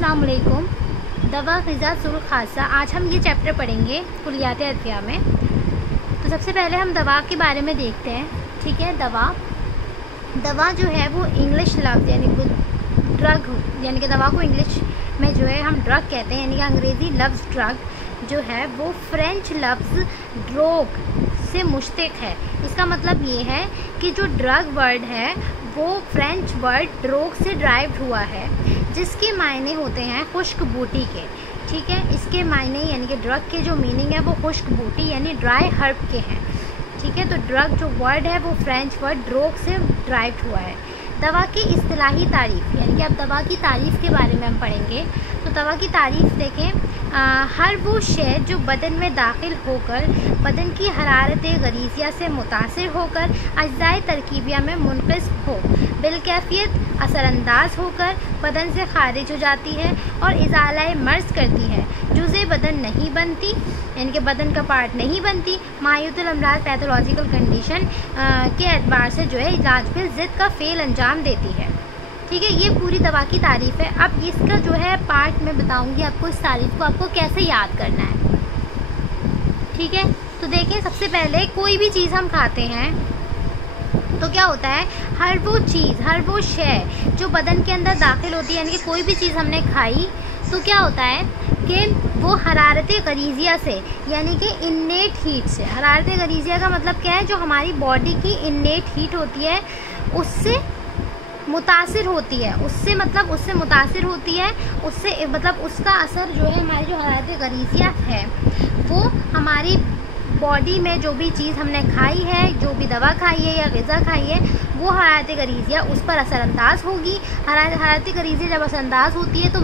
अस्सलाम वालेकुम। दवा ग़िज़ा सुल ख़ासा। आज हम ये चैप्टर पढ़ेंगे कुलियात अदविया में। तो सबसे पहले हम दवा के बारे में देखते हैं। ठीक है, दवा जो है वो इंग्लिश लफ्ज़ यानी ड्रग, यानी कि दवा को इंग्लिश में जो है हम ड्रग कहते हैं, यानी कि अंग्रेज़ी लफ्ज़ ड्रग जो है वो फ्रेंच लफ्ज़ ड्रोग से मुश्तक़ है। इसका मतलब ये है कि जो ड्रग वर्ड है वो फ्रेंच वर्ड ड्रोग से ड्राइव्ड हुआ है, जिसके मायने होते हैं खुश्क बूटी के। ठीक है, इसके मायने यानी कि ड्रग के जो मीनिंग है वो खुश्क बूटी यानी ड्राई हर्ब के हैं। ठीक है, तो ड्रग जो वर्ड है वो फ्रेंच वर्ड ड्रोग से ड्राइव्ड हुआ है। दवा की इस्तिलाही तारीफ़, यानी कि अब दवा की तारीफ़ के बारे में हम पढ़ेंगे। तो दवा की तारीफ़ देखें, हर वो शय जो बदन में दाखिल होकर बदन की हरारत गरीज़िया से मुतासिर होकर अज्जाए तरकीबिया में मुनक़िस्म हो, बिलकैफियत असरअंदाज होकर बदन से खारिज हो जाती है और इज़ालाए मर्ज़ करती है, जुज़े बदन नहीं बनती, यानी कि बदन का पार्ट नहीं बनती, मायूतुल अमराज पैथोलॉजिकल कंडीशन के एतबार से जो है इलाज पे ज़िद का फ़ेल अंजाम देती है। ठीक है, ये पूरी दवा की तारीफ़ है। अब इसका जो है पार्ट मैं बताऊंगी आपको, इस तारीफ़ को आपको कैसे याद करना है। ठीक है, तो देखें, सबसे पहले कोई भी चीज़ हम खाते हैं तो क्या होता है, हर वो चीज़, हर वो शय जो बदन के अंदर दाखिल होती है, यानी कि कोई भी चीज़ हमने खाई तो क्या होता है कि वो हरारत गरीज़िया से, यानी कि इन्नेट हीट से, हरारत गरीज़िया का मतलब क्या है, जो हमारी बॉडी की इन्नेट हीट होती है उससे मुतासिर होती है, उससे मुतासिर होती है, उससे मतलब उसका असर जो है, हमारी जो हरारत गरीज़िया है वो हमारी बॉडी में जो भी चीज़ हमने खाई है, जो भी दवा खाई है या ग़िज़ा खाई है, वो हरारत गरीज़िया उस पर असरअंदाज होगी। हरारत गरीज़िया जब असरअंदाज होती है तो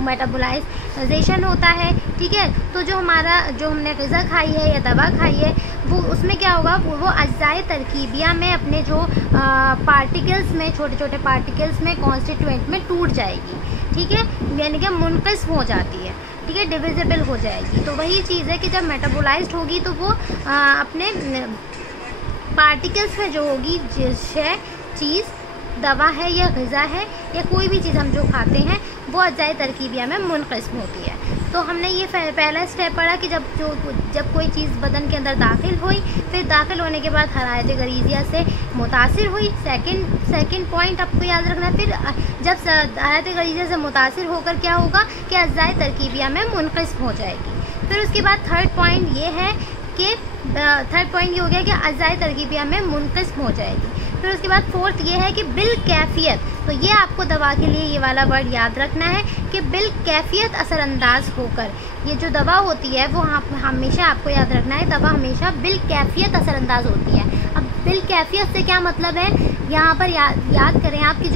मेटाबोलाइजेशन होता है। ठीक है, तो जो हमने ग़िज़ा खाई है या दवा खाई है वो उसमें क्या होगा, वो अज्जाए तरकीबिया में अपने जो पार्टिकल्स में, छोटे छोटे पार्टिकल्स में, कॉन्स्टिट्यूएंट में टूट जाएगी। ठीक है, यानी कि मुनक़िस्म हो जाती है। ठीक है, डिविजिबल हो जाएगी। तो वही चीज़ है कि जब मेटाबोलाइज्ड होगी तो वो अपने पार्टिकल्स में जो होगी, जिस चीज़ दवा है या ग़िज़ा है या कोई भी चीज़ हम जो खाते हैं वो अज्जाए तरकीबिया में मुनक़िस्म होती है। तो हमने ये पहला स्टेप पढ़ा कि जब कोई चीज़ बदन के अंदर दाखिल हुई, फिर दाखिल होने के बाद हरारत गरीज़िया से मुतासिर हुई। सेकंड पॉइंट आपको याद रखना, फिर जब हरारत गरीज़िया से मुतासिर होकर क्या होगा कि अज्जाए तरकीबिया में मुनक़िस्म हो जाएगी। फिर उसके बाद थर्ड पॉइंट ये हो गया कि अज्जाए तरकीबिया में मुनक़िस्म हो जाएगी। फिर उसके बाद फोर्थ ये है कि बिल कैफियत, तो ये आपको दवा के लिए ये वाला वर्ड याद रखना है कि बिल कैफियत असरअंदाज होकर, ये जो दवा होती है वो हमेशा आपको याद रखना है, दवा हमेशा बिल कैफियत असरअंदाज होती है। अब बिल कैफियत से क्या मतलब है, यहाँ पर याद करें, आपकी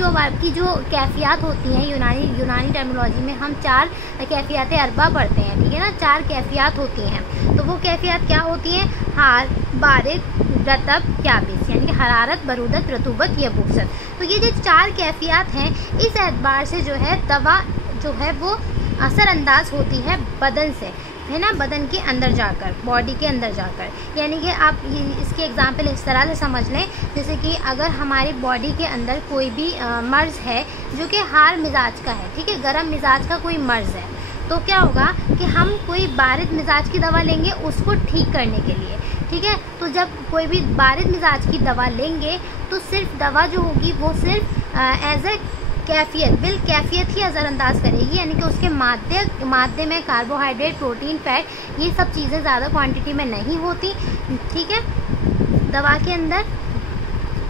जो कैफियत होती हैं, यूनानी टर्मिनोलॉजी में हम 4 कैफियत अरबा पढ़ते हैं। ठीक है ना, 4 कैफियत होती हैं। तो वो कैफियत क्या होती हैं, हार, बारिद, रतब, याबिस, यानी कि हरारत, बरूदत, रतूबत, यबूसत। तो ये जो 4 कैफियत हैं, इस एतबार से जो है दवा जो है वो असरअंदाज होती है बदन से, है ना, बदन के अंदर जाकर, बॉडी के अंदर जाकर। यानी कि आप इसके एग्जांपल इस तरह से समझ लें, जैसे कि अगर हमारी बॉडी के अंदर कोई भी मर्ज़ है जो कि हार मिजाज का है, ठीक है, गर्म मिजाज का कोई मर्ज़ है, तो क्या होगा कि हम कोई बारिद मिजाज की दवा लेंगे उसको ठीक करने के लिए। ठीक है, तो जब कोई भी बारिद मिजाज की दवा लेंगे तो सिर्फ दवा जो होगी वो सिर्फ एज ए कैफियत, बिल कैफियत ही असरअंदाज करेगी, यानी कि उसके मादे में कार्बोहाइड्रेट, प्रोटीन, फैट, ये सब चीज़ें ज़्यादा क्वांटिटी में नहीं होती। ठीक है, दवा के अंदर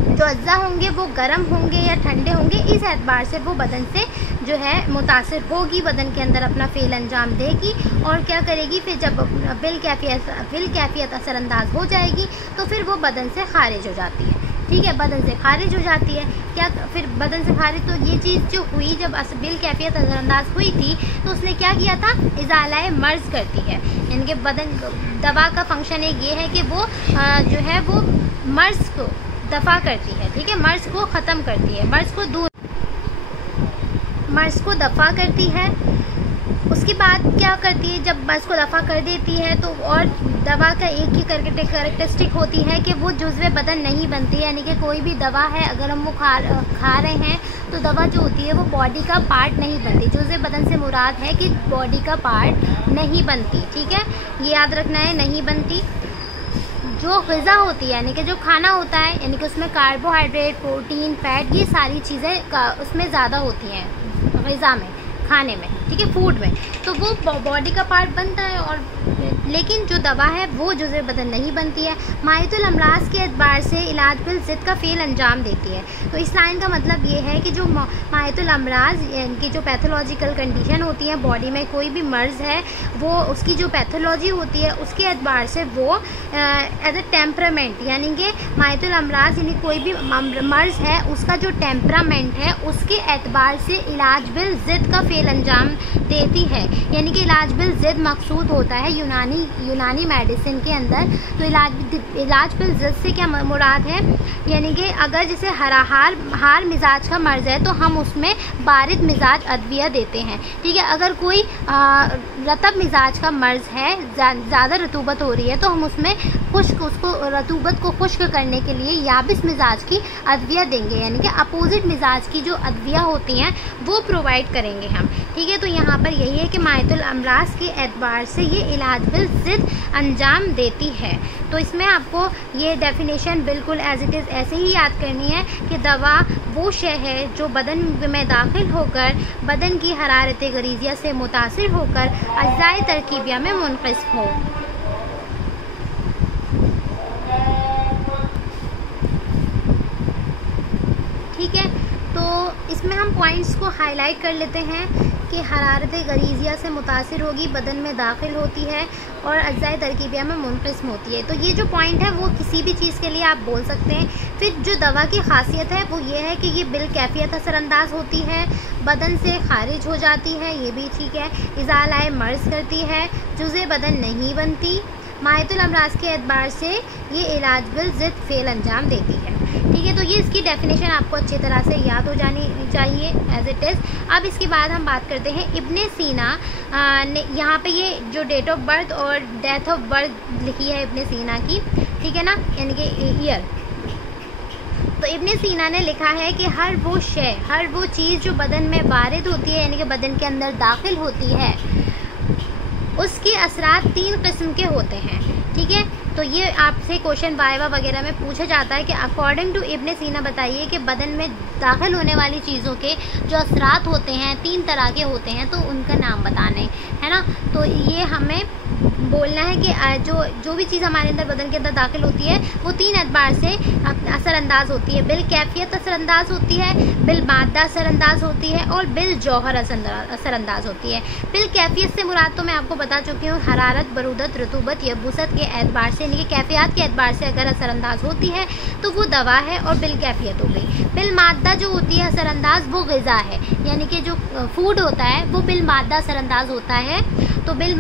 जो अज्जा होंगे वो गर्म होंगे या ठंडे होंगे, इस एतबार से वो बदन से जो है मुतासिर होगी, बदन के अंदर अपना फ़ेल अंजाम देगी और क्या करेगी, फिर जब बिल कैफियत असरअंदाज हो जाएगी तो फिर वो बदन से खारिज हो जाती है। ठीक है, बदन से खारिज हो जाती है। क्या फिर बदन से खारिज, तो ये चीज़ जो हुई, जब बिल कैफियत असरअंदाज हुई थी तो उसने क्या किया था, इज़ालाए मर्ज़ करती है, यानी कि दवा का फंक्शन एक ये है कि वो जो है वो मर्ज़ को दफ़ा करती है। ठीक है, मर्ज़ को ख़त्म करती है, मर्ज़ को दफ़ा करती है। उसके बाद क्या करती है, जब मर्ज़ को दफ़ा कर देती है तो और दवा का एक ही कैरेक्टरिस्टिक होती है कि वो जुज़्व बदन नहीं बनती, यानी कि कोई भी दवा है अगर हम वो खा रहे हैं तो दवा जो होती है वो बॉडी का पार्ट नहीं बनती। जुज़्व बदन से मुराद है कि बॉडी का पार्ट नहीं बनती, ठीक है, ये याद रखना है, नहीं बनती। जो ग़िज़ा होती है यानी कि जो खाना होता है, यानी कि उसमें कार्बोहाइड्रेट, प्रोटीन, फैट, ये सारी चीज़ें उसमें ज़्यादा होती हैं ग़िज़ा में, खाने में, ठीक है, फूड में, तो वो बॉडी का पार्ट बनता है। और लेकिन जो दवा है वो जुज़्व बदन नहीं बनती है। माहितुल अमराज के एतबार से इलाज बिल ज़िद का फ़ेल अंजाम देती है। तो इस लाइन का मतलब ये है कि जो माहितुल अमराज की जो पैथोलॉजिकल कंडीशन होती है, बॉडी में कोई भी मर्ज़ है, वो उसकी जो पैथोलॉजी होती है उसके एतबार से वो एज ए टेम्परामेंट, यानी कि माहितुल अमराज यानी कोई भी मर्ज़ है उसका जो टेम्परामेंट है उसके एतबार से इलाज बिल ज़िद का फ़ेल अंजाम देती है। यानी कि इलाज बिल ज़िद मकसूद होता है यूनानी मेडिसिन के अंदर। तो इलाज बिल ज़िद से क्या मुराद है, यानी कि अगर जैसे हार मिजाज का मर्ज़ है तो हम उसमें बारिद मिजाज अद्विया देते हैं, ठीक है। अगर कोई रतब मिजाज का मर्ज़ है, ज़्यादा रतूबत हो रही है, तो हम उसमें उसको रतूबत को खुश्क करने के लिए याबिस मिजाज की अद्विया देंगे, यानी कि अपोजिट मिजाज की जो अद्विया होती हैं वो प्रोवाइड करेंगे हम, ठीक है। तो यहाँ पर यही है कि माहितुल अमराज के एतबार से ये इलाज बिल ज़िद अंजाम देती है। तो इसमें आपको ये डेफिनेशन बिल्कुल एज इट इज़ ऐसे ही याद करनी है कि दवा वो शय है जो बदन में दाखिल होकर बदन की हरारत गरीज़िया से मुतासिर होकर अज़्ज़ाए तरकीबिया में मुनक़िस्म हो। ठीक है, तो इसमें हम पॉइंट्स को हाईलाइट कर लेते हैं कि हरारत गरीज़िया से मुतासिर होगी, बदन में दाखिल होती है और अज़्ज़ाए तरकीबिया में मुनक़िस्म होती है। तो ये जो पॉइंट है वो किसी भी चीज़ के लिए आप बोल सकते हैं। फिर जो दवा की खासियत है वो ये है कि ये बिल कैफियत असरअंदाज होती है, बदन से खारिज हो जाती है, ये भी ठीक है, इज़ालाए मर्ज़ करती है, जुज़्व बदन नहीं बनती। माहितुल अमराज के एतबार से ये इलाज बिल ज़िद फ़ेल अंजाम देती है, ठीक है। तो ये इसकी डेफिनेशन आपको अच्छी तरह से याद हो जानी चाहिए एज इट इज़। अब इसके बाद हम बात करते हैं इब्ने सीना ने यहाँ पे ये जो डेट ऑफ बर्थ और डेथ ऑफ बर्थ लिखी है इब्ने सीना की, ठीक है ना, यानी कि ईयर। तो इब्ने सीना ने लिखा है कि हर वो शय, हर वो चीज़ जो बदन में वारिद होती है, यानी कि बदन के अंदर दाखिल होती है, उसके असरात 3 किस्म के होते हैं, ठीक है। तो ये आपसे क्वेश्चन वाइवा वगैरह में पूछा जाता है कि अकॉर्डिंग टू इब्ने सीना बताइए कि बदन में दाखिल होने वाली चीज़ों के जो असरात होते हैं 3 तरह के होते हैं, तो उनका नाम बताने है ना। तो ये हमें बोलना है कि जो भी चीज़ हमारे अंदर बदन के अंदर दाखिल होती है वो 3 एतबार से असरअंदाज होती है। बिल कैफियत असरअंदाज होती है, बिल मादा असरअंदाज होती है और बिल जौहर असरअंदाज होती है। बिल कैफियत से मुराद तो मैं आपको बता चुकी हूँ, हरारत, बरूदत, रतूबत, यबूसत के एतबार से, यानी कि कैफियत के एतबार से अगर असरअंदाज होती है तो वो दवा है और बिल कैफियत हो गई। बिल मादा जो होती है असरअंदाज वो ग़िज़ा है, यानी कि जो फूड होता है वो बिल मादा असरअंदाज होता है। तो बिल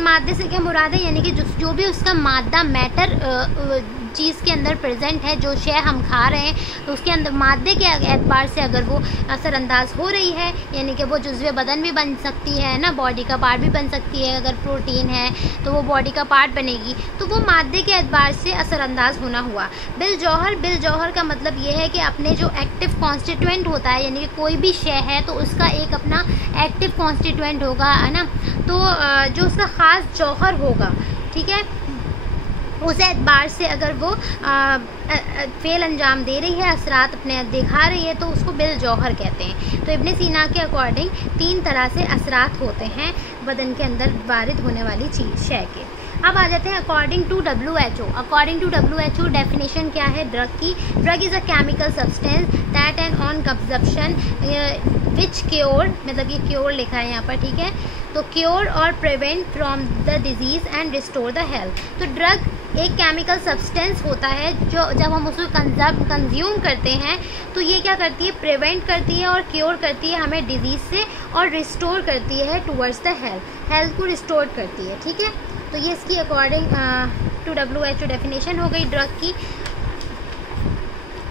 मादे से क्या मुराद है, यानी कि जो भी उसका मादा मैटर चीज़ के अंदर प्रेजेंट है, जो शय हम खा रहे हैं, तो उसके अंदर मादे के एतबार से अगर वो असरअंदाज हो रही है, यानी कि वो जुज़्व बदन भी बन सकती है ना, बॉडी का पार्ट भी बन सकती है। अगर प्रोटीन है तो वो बॉडी का पार्ट बनेगी, तो वो मादे के एतबार से असरअंदाज होना हुआ। बिल जौहर का मतलब ये है कि अपने जो एक्टिव कॉन्स्टिट्यूएंट होता है, यानी कि कोई भी शय है तो उसका एक अपना एक्टिव कॉन्स्टिट्यूएंट होगा, है ना, तो जो उसका ख़ास जौहर होगा, ठीक है, उस एतबार से अगर वो फ़ेल अंजाम दे रही है, असरात अपने दिखा रही है, तो उसको बिल जौहर कहते हैं। तो इब्ने सीना के अकॉर्डिंग 3 तरह से असरात होते हैं बदन के अंदर वारिद होने वाली चीज़ शय के। अब आ जाते हैं according to WHO। According to WHO definition क्या है ड्रग की? Drug is a chemical substance that and on consumption which cure, मतलब ये क्योर लिखा है यहाँ पर, ठीक है, तो क्योर और prevent from the disease and restore the health. तो ड्रग एक केमिकल सब्सटेंस होता है जो जब हम उसको कंज्यूम करते हैं तो ये क्या करती है, प्रिवेंट करती है और क्योर करती है हमें डिजीज़ से, और रिस्टोर करती है टूवर्ड्स द हेल्थ को रिस्टोर करती है, ठीक है। तो ये इसकी अकॉर्डिंग टू WHO डेफिनेशन हो गई ड्रग की।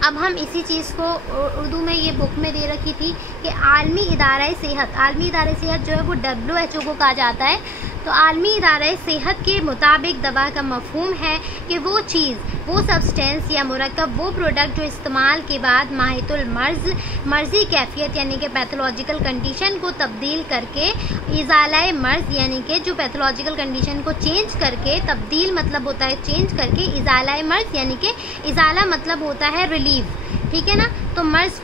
अब हम इसी चीज़ को उर्दू में ये बुक में दे रखी थी कि आलमी इदारा सेहत जो है वो WHO को कहा जाता है। तो आलमी इदारे सेहत के मुताबिक दवा का मफहूम है कि वो चीज़, वो सब्सटेंस या मुरक्कब, वो प्रोडक्ट जो इस्तेमाल के बाद माहितुल मर्ज़ी कैफियत यानी कि पैथोलॉजिकल कंडीशन को तब्दील करके, इज़ालाए मर्ज़ यानी कि जो पैथोलॉजिकल कंडीशन को चेंज करके, तब्दील मतलब होता है चेंज करके, इज़ालाए मर्ज़ यानी कि इज़ाला मतलब होता है रिलीव, ठीक है ना। तो मर्ज़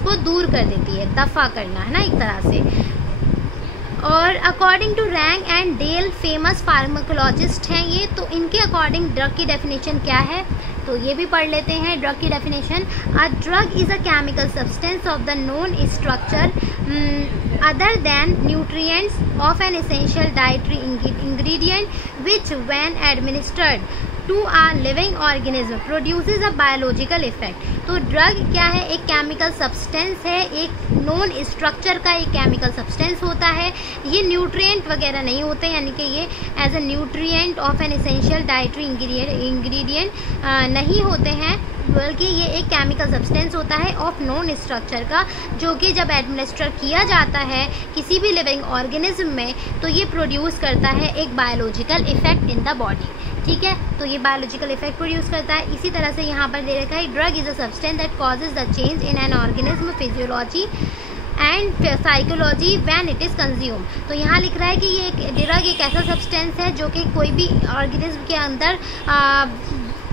को दूर कर देती है, दफ़ा करना है ना एक तरह से। और according to Rang and Dale, famous pharmacologist हैं ये, तो इनके अकॉर्डिंग ड्रग की डेफिनेशन क्या है, तो ये भी पढ़ लेते हैं ड्रग की definition. A drug is a chemical substance of the known structure other than nutrients of an essential dietary ingredient which when administered to a living organism produces a biological effect. तो drug क्या है, एक chemical substance है, एक known structure का एक chemical substance होता है। ये न्यूट्रिएंट वगैरह नहीं होते, यानी कि ये as a nutrient of an essential dietary ingredient नहीं होते हैं, बल्कि ये एक केमिकल सब्सटेंस होता है ऑफ नोन स्ट्रक्चर का, जो कि जब एडमिनिस्टर किया जाता है किसी भी लिविंग ऑर्गेनिज्म में तो ये प्रोड्यूस करता है एक biological effect in the body, ठीक है। तो ये बायोलॉजिकल इफेक्ट प्रोड्यूस करता है। इसी तरह से यहाँ पर दे रखा है drug is a substance that causes the change in an organism physiology and psychology when it is consume. तो यहाँ लिख रहा है कि ये ड्रग एक ऐसा सब्सटेंस है जो कि कोई भी ऑर्गेनिज्म के अंदर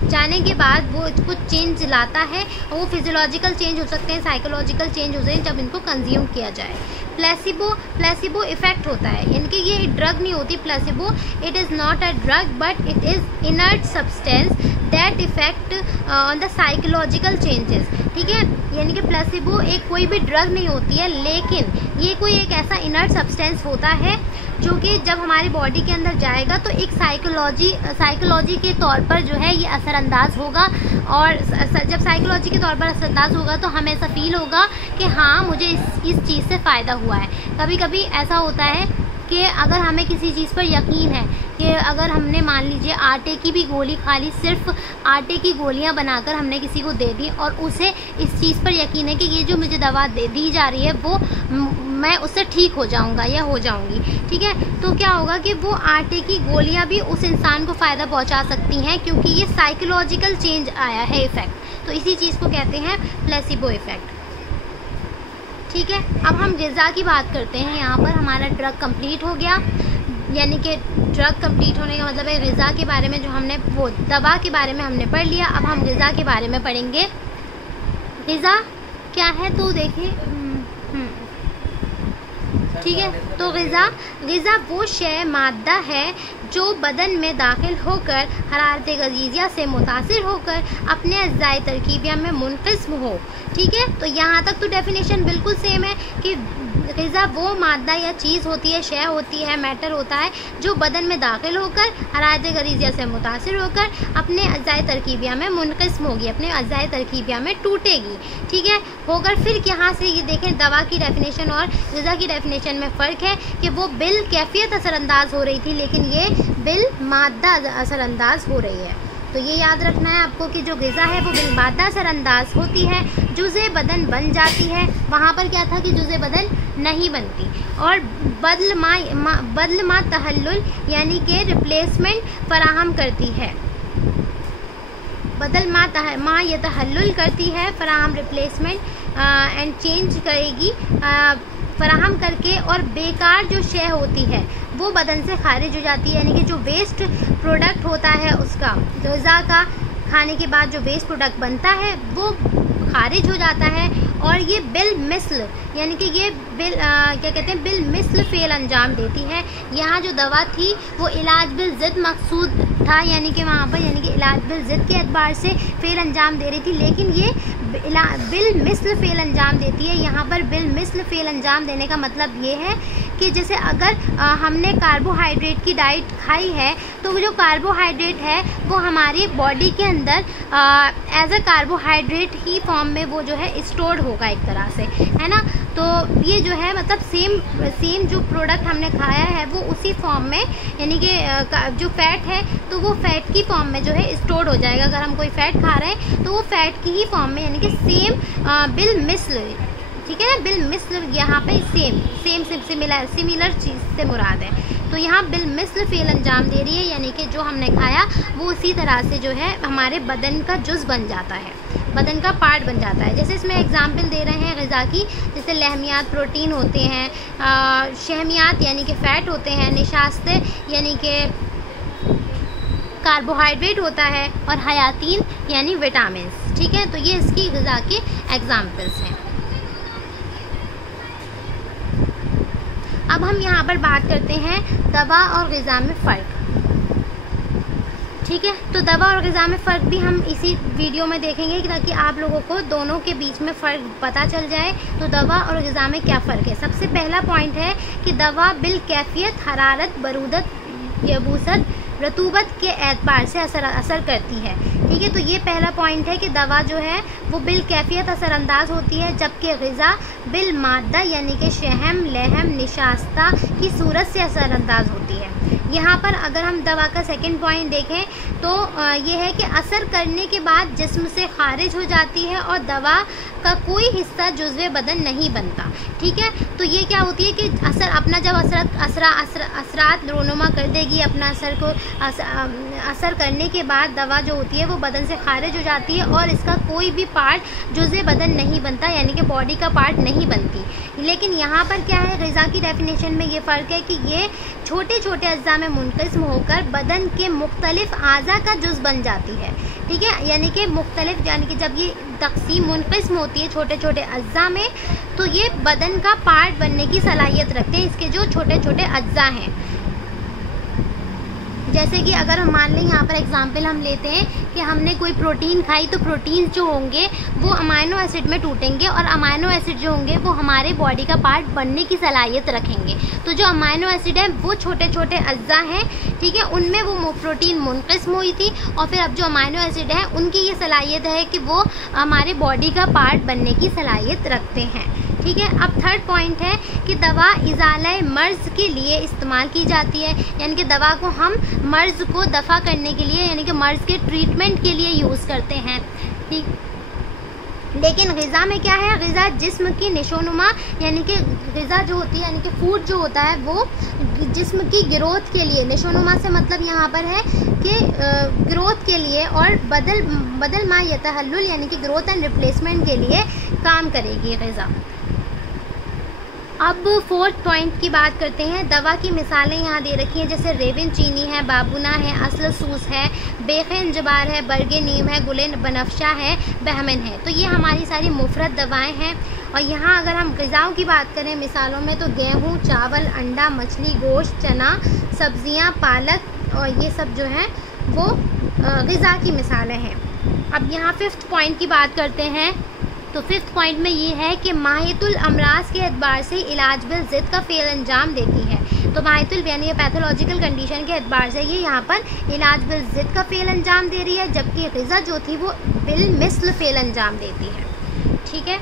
जाने के बाद वो कुछ चेंज लाता है, और वो फिजियोलॉजिकल चेंज हो सकते हैं, साइकोलॉजिकल चेंज हो सकते हैं जब इनको कंज्यूम किया जाए। प्लेसिबो इफेक्ट होता है, यानी कि ये ड्रग नहीं होती placebo, it is not a drug but it is inert substance that effect on the psychological changes, ठीक है। यानी कि प्लेसिबो एक कोई भी ड्रग नहीं होती है, लेकिन ये कोई एक ऐसा इनर्ट सब्सटेंस होता है जो कि जब हमारी बॉडी के अंदर जाएगा तो एक साइकोलॉजी के तौर पर जो है ये असरअंदाज होगा, और जब साइकोलॉजी के तौर पर असरअंदाज होगा तो हमें ऐसा फील होगा कि हाँ मुझे इस चीज़ से फ़ायदा हुआ है। कभी कभी ऐसा होता है कि अगर हमें किसी चीज़ पर यकीन है कि अगर हमने मान लीजिए आटे की भी गोली खा ली, सिर्फ आटे की गोलियां बनाकर हमने किसी को दे दी और उसे इस चीज़ पर यकीन है कि ये जो मुझे दवा दी जा रही है वो मैं उससे ठीक हो जाऊंगा या हो जाऊंगी, ठीक है। तो क्या होगा कि वो आटे की गोलियां भी उस इंसान को फ़ायदा पहुंचा सकती हैं, क्योंकि ये साइकोलॉजिकल चेंज आया है इफ़ेक्ट। तो इसी चीज़ को कहते हैं प्लेसिबो इफ़ेक्ट, ठीक है। अब हम ग़िज़ा की बात करते हैं। यहाँ पर हमारा ड्रग कंप्लीट हो गया, यानी कि ड्रग कंप्लीट होने का मतलब है ग़िज़ा के बारे में जो हमने वो दवा के बारे में हमने पढ़ लिया। अब हम ग़िज़ा के बारे में पढ़ेंगे। ग़िज़ा क्या है तो देखिए, ठीक है। तो ग़िज़ा वो शय मादा है जो बदन में दाखिल होकर हरारत गज़ीज़िया से मुतासिर होकर अपने अज़्ज़ाए तरकीबिया में मुनक़िस्म हो, ठीक है। तो यहाँ तक तो डेफिनेशन बिल्कुल सेम है कि ग़िज़ा वो मादा या चीज़ होती है, शय होती है, मैटर होता है जो बदन में दाखिल होकर हरारत गज़ीज़िया से मुतासिर होकर अपने अज़्ज़ाए तरकीबिया में मुनक़िस्म होगी, अपने अज़्ज़ाए तरकीबिया में टूटेगी, ठीक है। होकर फिर यहाँ से ये देखें दवा की डेफिनेशन और ग़िज़ा की डेफिनेशन में फ़र्क है कि वो बिल कैफियत असरअंदाज हो रही थी, लेकिन ये बिल मादा असरअंदाज हो रही है। तो ये याद रखना है आपको कि जो ग़िज़ा है वो बिल मादा असरअंदाज होती है, जुज़े बदन बन जाती है। वहाँ पर क्या था कि जुज़े बदन नहीं बनती। और बदल मा तहल्लुल यानी कि रिप्लेसमेंट फराहम करती है, बदल माँ ये तहल्लुल करती है, फराहम रिप्लेसमेंट एंड चेंज करेगी फराहम करके, और बेकार जो शय होती है वो बदन से खारिज हो जाती है, यानी कि जो वेस्ट प्रोडक्ट होता है उसका, ग़िज़ा का खाने के बाद जो वेस्ट प्रोडक्ट बनता है वो खारिज हो जाता है। और ये बिल मिस्ल यानी कि ये बिल क्या कहते हैं, बिल मिस्ल फ़ेल अंजाम देती है। यहाँ जो दवा थी वो इलाज बिल ज़िद मकसूद था, यानी कि वहाँ पर यानी कि इलाज बिल ज़िद के एतबार से फ़ेल अंजाम दे रही थी, लेकिन ये बिल मिस्ल फ़ेल अंजाम देती है। यहाँ पर बिल मिस्ल फ़ेल अंजाम देने का मतलब ये है कि जैसे अगर हमने कार्बोहाइड्रेट की डाइट खाई है तो वो जो कार्बोहाइड्रेट है वो हमारी बॉडी के अंदर एज अ कार्बोहाइड्रेट ही फॉर्म में वो जो है स्टोर्ड होगा एक तरह से, है ना। तो ये जो है मतलब सेम जो प्रोडक्ट हमने खाया है वो उसी फॉर्म में, यानी कि जो फैट है तो वो फैट की फॉर्म में जो है स्टोर्ड हो जाएगा। अगर हम कोई फैट खा रहे हैं तो वो फैट की ही फॉर्म में, यानी कि सेम बिल मिस्ल ठीक है ना। बिल मिस्ल यहाँ पे सेम सिमिलर चीज़ से मुराद है। तो यहाँ बिल मिस्ल फ़ेल अंजाम दे रही है, यानी कि जो हमने खाया वो उसी तरह से जो है हमारे बदन का जुज़ बन जाता है, बदन का पार्ट बन जाता है। जैसे इसमें एग्जाम्पल दे रहे हैं ग़िज़ा की, जैसे लहमियात प्रोटीन होते हैं, शहमियात यानी कि फ़ैट होते हैं, निशास्ते यानी कि कार्बोहाइड्रेट होता है, और हयातीन यानी विटामिन। ठीक है, तो ये इसकी ग़िज़ा के एग्जाम्पल्स हैं। अब हम यहाँ पर बात करते हैं दवा और ग़िज़ा में फ़र्क। ठीक है, तो दवा और ग़िज़ा में फ़र्क भी हम इसी वीडियो में देखेंगे ताकि आप लोगों को दोनों के बीच में फ़र्क पता चल जाए। तो दवा और ग़िज़ा में क्या फ़र्क है? सबसे पहला पॉइंट है कि दवा बिल कैफियत, हरारत, बरूदत, यबूसत, रतूबत के एतबार से असर करती है। ठीक है, तो ये पहला पॉइंट है कि दवा जो है वो बिल कैफियत असरअंदाज होती है, जबकि ग़िज़ा बिल मादा यानी कि शहम, लहम, निशास्ता की सूरत से असरअंदाज होती है। यहाँ पर अगर हम दवा का सेकंड पॉइंट देखें तो ये है कि असर करने के बाद जिस्म से खारिज हो जाती है और दवा का कोई हिस्सा जुज़्वे बदन नहीं बनता। ठीक है, तो ये क्या होती है कि असर अपना जब असरात रोनुमा कर देगी, अपना असर को असर करने के बाद दवा जो होती है वो बदन से खारिज हो जाती है और इसका कोई भी पार्ट जुज़्वे बदन नहीं बनता, यानी कि बॉडी का पार्ट नहीं बनती। लेकिन यहाँ पर क्या है, ग़िज़ा की डेफिनेशन में ये फ़र्क है कि ये छोटे छोटे अज्जा में मुनक़िस्म होकर बदन के मुख्तलिफ आज़ा का जुज़ बन जाती है। ठीक है, यानी कि मुख्तलिफ, यानी कि जब ये तक़सीम मुनक़िस्म होती है छोटे छोटे अज्जा में, तो ये बदन का पार्ट बनने की सलाहियत रखते हैं, इसके जो छोटे छोटे अज्जा हैं। जैसे कि अगर हम मान लें, यहाँ पर एग्जांपल हम लेते हैं कि हमने कोई प्रोटीन खाई, तो प्रोटीन जो होंगे वो अमाइनो एसिड में टूटेंगे और अमाइनो एसिड जो होंगे वो हमारे बॉडी का पार्ट बनने की सलाहियत रखेंगे। तो जो अमाइनो एसिड है वो छोटे छोटे अज्जा हैं, ठीक है, उनमें वो प्रोटीन मुनक़िस्म हुई थी और फिर अब जो अमाइनो एसिड है उनकी ये सलाहियत है कि वो हमारे बॉडी का पार्ट बनने की सलाहियत रखते हैं। ठीक है, अब थर्ड पॉइंट है कि दवा इज़ाला मर्ज़ के लिए इस्तेमाल की जाती है, यानी कि दवा को हम मर्ज़ को दफ़ा करने के लिए, यानी कि मर्ज़ के ट्रीटमेंट के लिए यूज़ करते हैं। ठीक, लेकिन ग़िज़ा में क्या है, ग़िज़ा जिस्म की निशोनुमा, यानी कि ग़िज़ा जो होती है, यानी कि फूड जो होता है वो जिस्म की ग्रोथ के लिए, निशोनुमा से मतलब यहाँ पर है कि ग्रोथ के लिए और बदल मा यतहल्लुल यानी कि ग्रोथ एंड रिप्लेसमेंट के लिए काम करेगी ग़िज़ा। अब फोर्थ पॉइंट की बात करते हैं। दवा की मिसालें यहाँ दे रखी हैं, जैसे रेविन चीनी है, बाबुना है, असल सूस है, बेखन जबार है, बरगे नीम है, गुले बनफ्शा है, बहमन है। तो ये हमारी सारी मुफरत दवाएं हैं। और यहाँ अगर हम ग़िज़ाओं की बात करें मिसालों में, तो गेहूँ, चावल, अंडा, मछली, गोश्त, चना, सब्ज़ियाँ, पालक और ये सब जो हैं वो ग़िज़ा की मिसालें हैं। अब यहाँ फिफ्थ पॉइंट की बात करते हैं। तो फिफ्थ पॉइंट में ये है कि माहितुल अमराज के एतबार से इलाज बिल ज़िद का फ़ेल अंजाम देती है। तो माहितुल यानी पैथोलॉजिकल कंडीशन के एतबार से ये यहाँ पर इलाज बिल ज़िद का फ़ेल अंजाम दे रही है, जबकि ग़िज़ा जो थी वो बिल मिस्ल फ़ेल अंजाम देती है। ठीक है,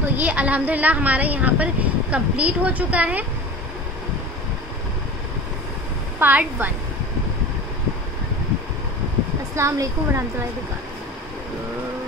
तो ये अल्हम्दुलिल्लाह हमारा यहाँ पर कंप्लीट हो चुका है पार्ट 1। अस्सलाम वालेकुम व रहमतुल्लाहि व बरकातहू।